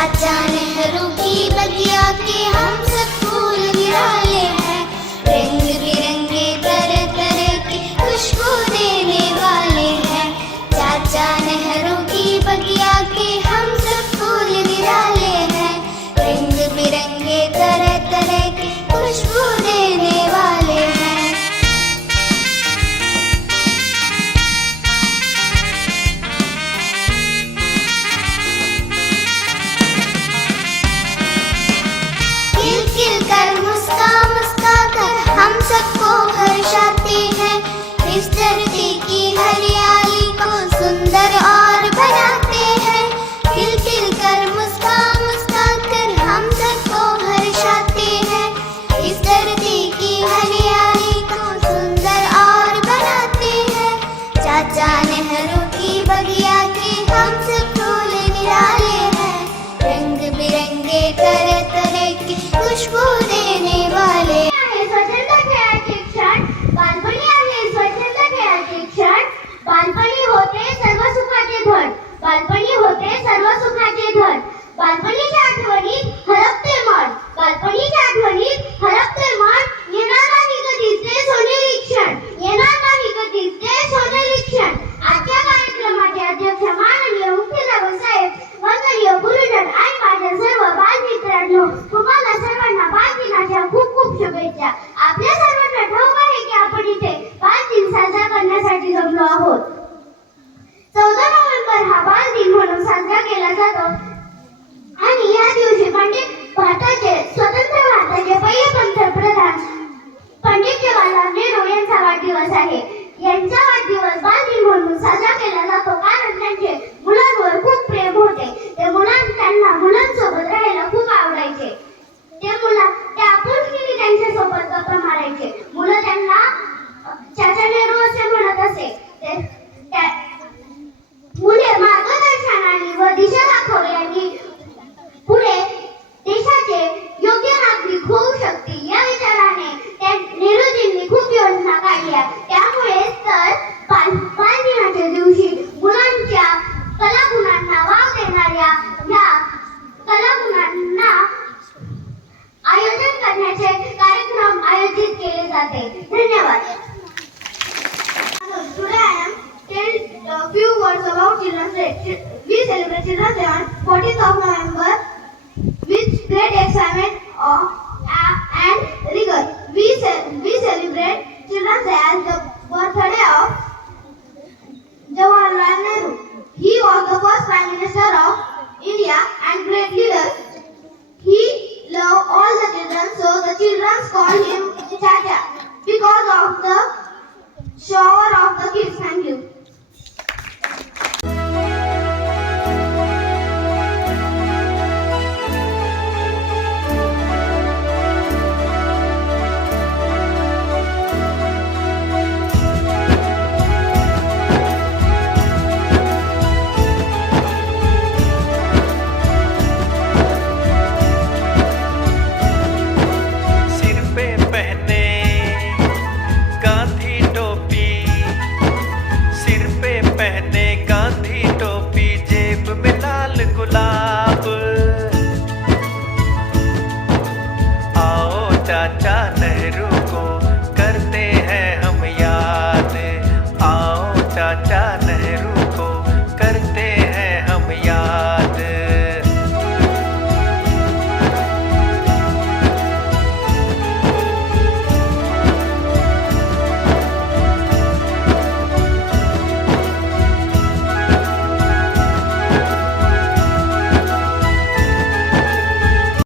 चाचा नेहरू की बगिया के हम इस धरती की हरियाली। celebrated, we celebrated Ramadan 14th of November with great excitement of